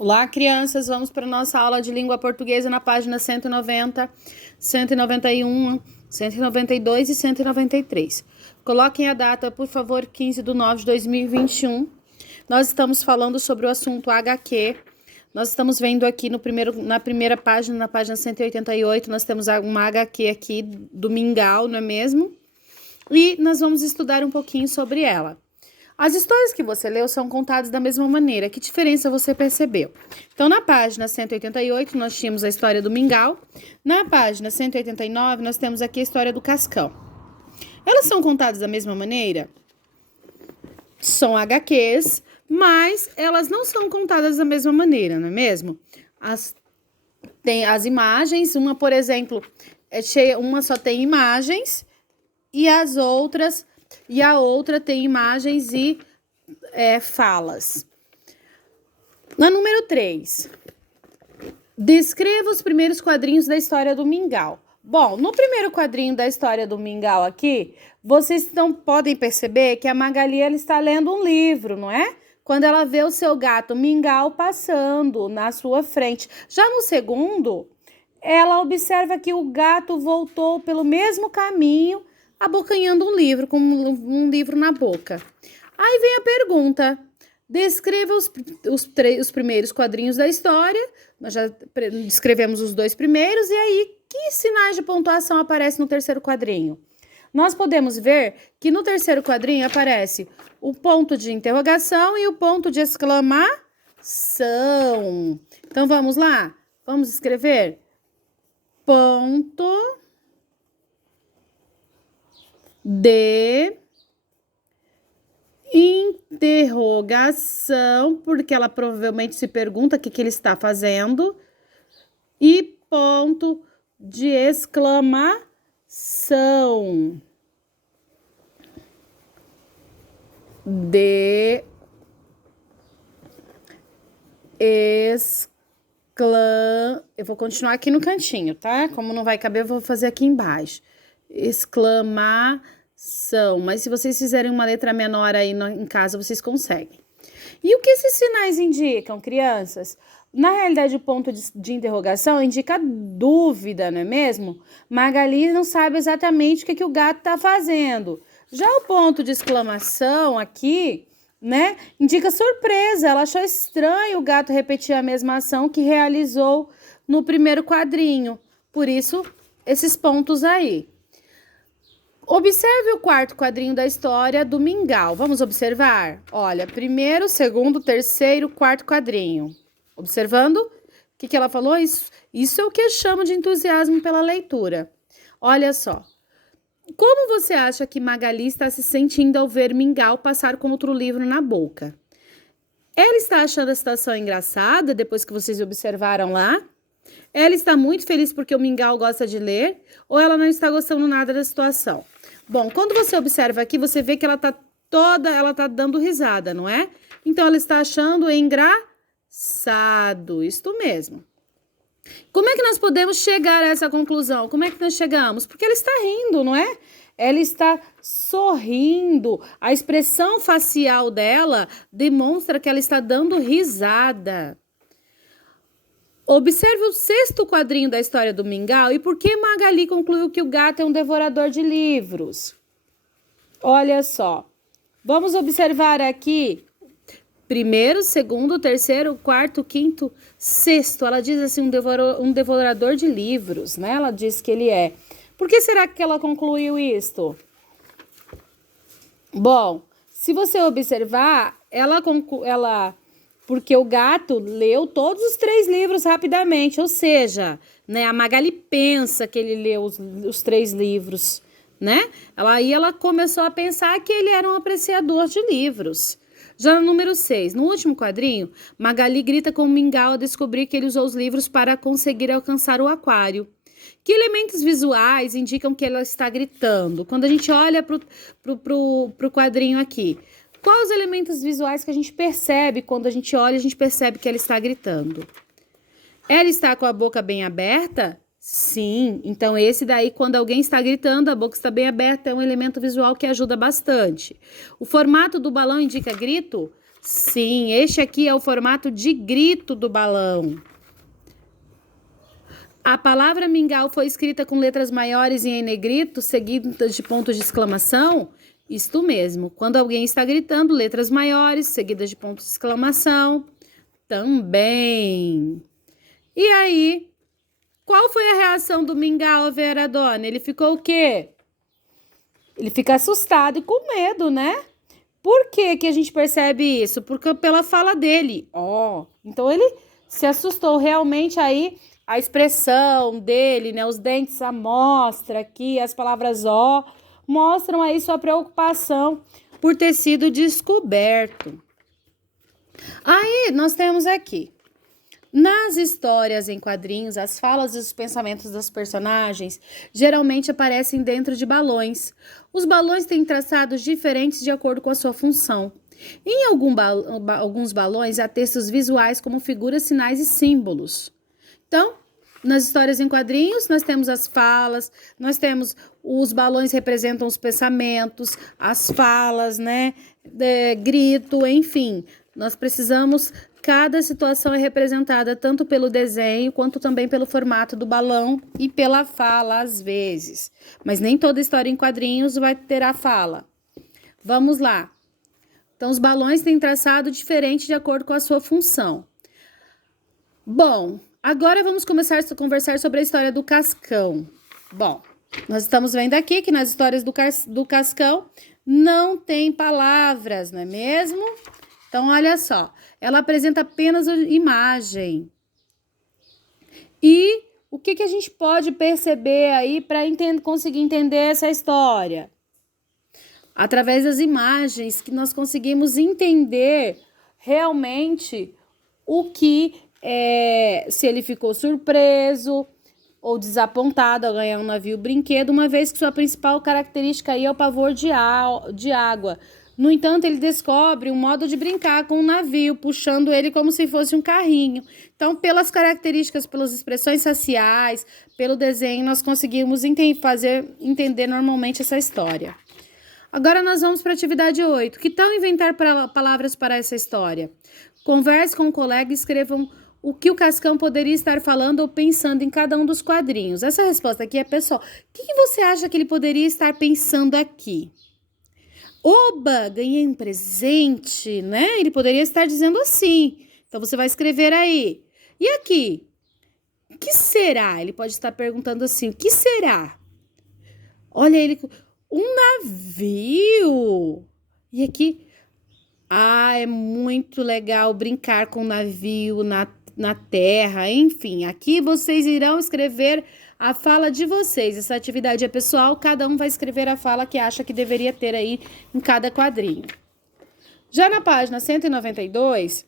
Olá, crianças! Vamos para a nossa aula de língua portuguesa na página 190, 191, 192 e 193. Coloquem a data, por favor, 15/9/2021. Nós estamos falando sobre o assunto HQ. Nós estamos vendo aqui na primeira página, na página 188, nós temos uma HQ aqui do Mingau, não é mesmo? E nós vamos estudar um pouquinho sobre ela. As histórias que você leu são contadas da mesma maneira. Que diferença você percebeu? Então, na página 188, nós tínhamos a história do Mingau. Na página 189, nós temos aqui a história do Cascão. Elas são contadas da mesma maneira? São HQs, mas elas não são contadas da mesma maneira, não é mesmo? Tem as imagens, uma, por exemplo, uma só tem imagens e a outra tem imagens e falas. Na número 3, descreva os primeiros quadrinhos da história do Mingau. Bom, no primeiro quadrinho da história do Mingau aqui, vocês não podem perceber que a Magali ela está lendo um livro, não é? Quando ela vê o seu gato Mingau passando na sua frente. Já no segundo, ela observa que o gato voltou pelo mesmo caminho, abocanhando um livro, com um livro na boca. Aí vem a pergunta: descreva os primeiros quadrinhos da história. Nós já descrevemos os dois primeiros, e aí, que sinais de pontuação aparecem no terceiro quadrinho? Nós podemos ver que no terceiro quadrinho aparece o ponto de interrogação e o ponto de exclamação. Então, vamos lá? Vamos escrever ponto de interrogação, porque ela provavelmente se pergunta o que ele está fazendo, e ponto de exclamação. Eu vou continuar aqui no cantinho, tá? Como não vai caber, eu vou fazer aqui embaixo. Exclamação. Mas se vocês fizerem uma letra menor aí em casa, vocês conseguem. E o que esses sinais indicam, crianças? Na realidade, o ponto de interrogação indica dúvida, não é mesmo? Magali não sabe exatamente o que o gato está fazendo. Já o ponto de exclamação aqui, né, indica surpresa. Ela achou estranho o gato repetir a mesma ação que realizou no primeiro quadrinho. Por isso, esses pontos aí. Observe o quarto quadrinho da história do Mingau. Vamos observar? Olha, primeiro, segundo, terceiro, quarto quadrinho. Observando? O que ela falou? Isso é o que eu chamo de entusiasmo pela leitura. Olha só. Como você acha que Magali está se sentindo ao ver Mingau passar com outro livro na boca? Ela está achando a situação engraçada, depois que vocês observaram lá? Ela está muito feliz porque o Mingau gosta de ler? Ou ela não está gostando nada da situação? Bom, quando você observa aqui, você vê que ela tá dando risada, não é? Então, ela está achando engraçado, isto mesmo. Como é que nós podemos chegar a essa conclusão? Como é que nós chegamos? Porque ela está rindo, não é? Ela está sorrindo. A expressão facial dela demonstra que ela está dando risada. Observe o sexto quadrinho da história do Mingau e por que Magali concluiu que o gato é um devorador de livros. Olha só. Vamos observar aqui. Primeiro, segundo, terceiro, quarto, quinto, sexto. Ela diz assim, um devorador de livros, né? Ela diz que ele é. Por que será que ela concluiu isto? Bom, se você observar, porque o gato leu todos os 3 livros rapidamente, ou seja, né, a Magali pensa que ele leu os 3 livros, né? Ela começou a pensar que ele era um apreciador de livros. Já no número 6, no último quadrinho, Magali grita com o Mingau ao descobrir que ele usou os livros para conseguir alcançar o aquário. Que elementos visuais indicam que ela está gritando? Quando a gente olha pro quadrinho aqui, quais os elementos visuais que a gente percebe quando a gente olha, a gente percebe que ela está gritando? Ela está com a boca bem aberta? Sim, então esse daí, quando alguém está gritando, a boca está bem aberta, é um elemento visual que ajuda bastante. O formato do balão indica grito? Sim, este aqui é o formato de grito do balão. A palavra mingau foi escrita com letras maiores e em negrito, seguidas de pontos de exclamação? Isto mesmo, quando alguém está gritando, letras maiores, seguidas de pontos de exclamação, também. E aí, qual foi a reação do mingau, Veradona? Ele ficou o quê? Ele fica assustado e com medo, né? Por que que a gente percebe isso? Porque pela fala dele. Então ele se assustou realmente aí. A expressão dele, né? Os dentes à mostra aqui, as palavras ó, mostram aí sua preocupação por ter sido descoberto. Aí nós temos aqui. Nas histórias em quadrinhos, as falas e os pensamentos dos personagens geralmente aparecem dentro de balões. Os balões têm traçados diferentes de acordo com a sua função. Em alguns balões há textos visuais como figuras, sinais e símbolos. Então, nas histórias em quadrinhos, nós temos as falas, nós temos os balões representam os pensamentos, as falas, né? Grito, enfim. Nós precisamos, cada situação é representada tanto pelo desenho, quanto também pelo formato do balão e pela fala, às vezes. Mas nem toda história em quadrinhos vai ter a fala. Vamos lá. Então, os balões têm traçado diferente de acordo com a sua função. Bom, agora vamos começar a conversar sobre a história do Cascão. Bom, nós estamos vendo aqui que nas histórias do Cascão não tem palavras, não é mesmo? Então, olha só, ela apresenta apenas a imagem. E o que a gente pode perceber aí para conseguir entender essa história? Através das imagens que nós conseguimos entender realmente o que se ele ficou surpreso ou desapontado ao ganhar um navio brinquedo, uma vez que sua principal característica aí é o pavor de água. No entanto, ele descobre um modo de brincar com o navio, puxando ele como se fosse um carrinho. Então, pelas características, pelas expressões faciais, pelo desenho, nós conseguimos fazer entender normalmente essa história. Agora nós vamos para a atividade 8. Que tal inventar palavras para essa história? Converse com o colega e escrevam o que o Cascão poderia estar falando ou pensando em cada um dos quadrinhos. Essa resposta aqui é pessoal. O que você acha que ele poderia estar pensando aqui? Oba, ganhei um presente, né? Ele poderia estar dizendo assim. Então, você vai escrever aí. E aqui? O que será? Ele pode estar perguntando assim, o que será? Olha ele, um navio. E aqui? É muito legal brincar com navio na terra, enfim. Aqui vocês irão escrever a fala de vocês. Essa atividade é pessoal, cada um vai escrever a fala que acha que deveria ter aí em cada quadrinho. Já na página 192,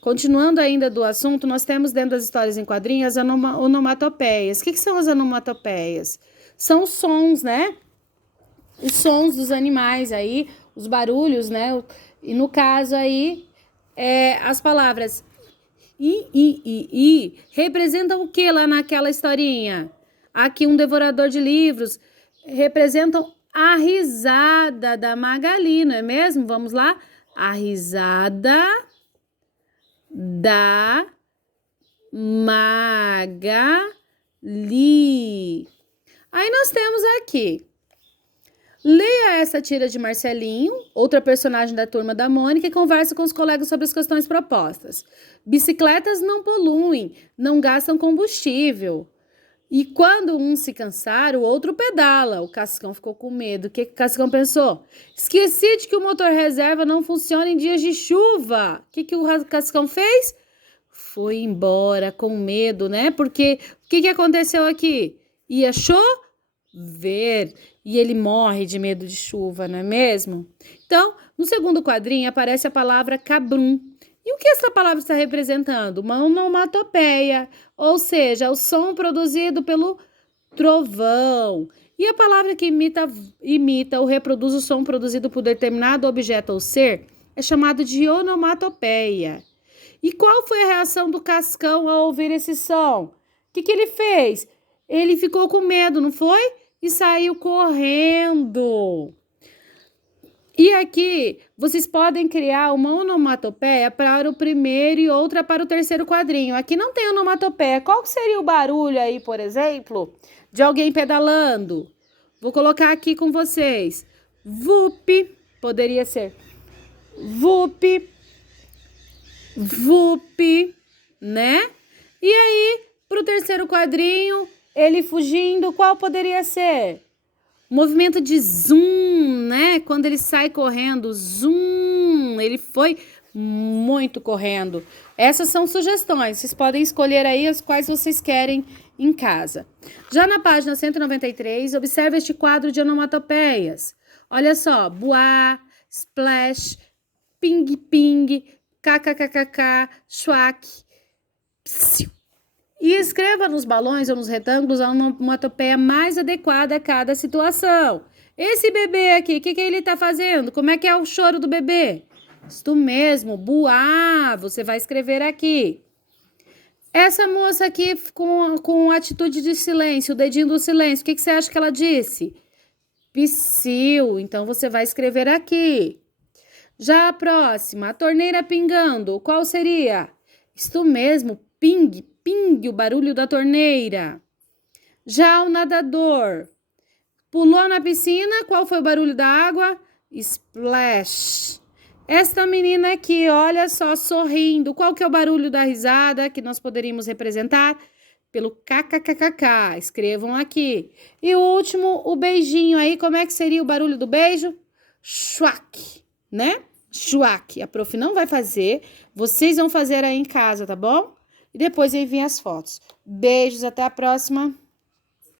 continuando ainda do assunto, nós temos dentro das histórias em quadrinhos as onomatopeias. O que são as onomatopeias? São os sons, né? Os sons dos animais aí, os barulhos, né? E no caso aí, as palavras i representam o que lá naquela historinha? Aqui um devorador de livros representam a risada da Magali, não é mesmo? Vamos lá? A risada da Magali. Aí nós temos aqui. Leia essa tira de Marcelinho, outra personagem da Turma da Mônica, e converse com os colegas sobre as questões propostas. Bicicletas não poluem, não gastam combustível. E quando um se cansar, o outro pedala. O Cascão ficou com medo. O que o Cascão pensou? Esqueci de que o motor reserva não funciona em dias de chuva. O que o Cascão fez? Foi embora com medo, né? Porque o que aconteceu aqui? Ia chover. E ele morre de medo de chuva, não é mesmo? Então, no segundo quadrinho aparece a palavra cabrum. E o que essa palavra está representando? Uma onomatopeia, ou seja, o som produzido pelo trovão. E a palavra que imita ou reproduz o som produzido por determinado objeto ou ser é chamado de onomatopeia. E qual foi a reação do Cascão ao ouvir esse som? O que ele fez? Ele ficou com medo, não foi? E saiu correndo. E aqui, vocês podem criar uma onomatopeia para o primeiro e outra para o terceiro quadrinho. Aqui não tem onomatopeia. Qual seria o barulho aí, por exemplo, de alguém pedalando? Vou colocar aqui com vocês. Vup, poderia ser. Vup, vup, né? E aí, para o terceiro quadrinho, ele fugindo, qual poderia ser? Movimento de zoom, né? Quando ele sai correndo, zoom, ele foi muito correndo. Essas são sugestões, vocês podem escolher aí as quais vocês querem em casa. Já na página 193, observe este quadro de onomatopeias. Olha só, buá, splash, ping-ping, kkkk, schwack, psiu. E escreva nos balões ou nos retângulos a onomatopeia mais adequada a cada situação. Esse bebê aqui, o que ele está fazendo? Como é que é o choro do bebê? Isto mesmo, buá, você vai escrever aqui. Essa moça aqui com atitude de silêncio, o dedinho do silêncio, o que você acha que ela disse? Psiu, então você vai escrever aqui. Já a próxima, a torneira pingando, qual seria? Isto mesmo, ping, ping, o barulho da torneira. Já o nadador pulou na piscina, qual foi o barulho da água? Splash. Esta menina aqui, olha só, sorrindo, qual que é o barulho da risada que nós poderíamos representar? Pelo kkkk, escrevam aqui. E o último, o beijinho aí, como é que seria o barulho do beijo? Schwack, né? Schwack. A prof não vai fazer, vocês vão fazer aí em casa, tá bom? E depois enviem as fotos. Beijos, até a próxima.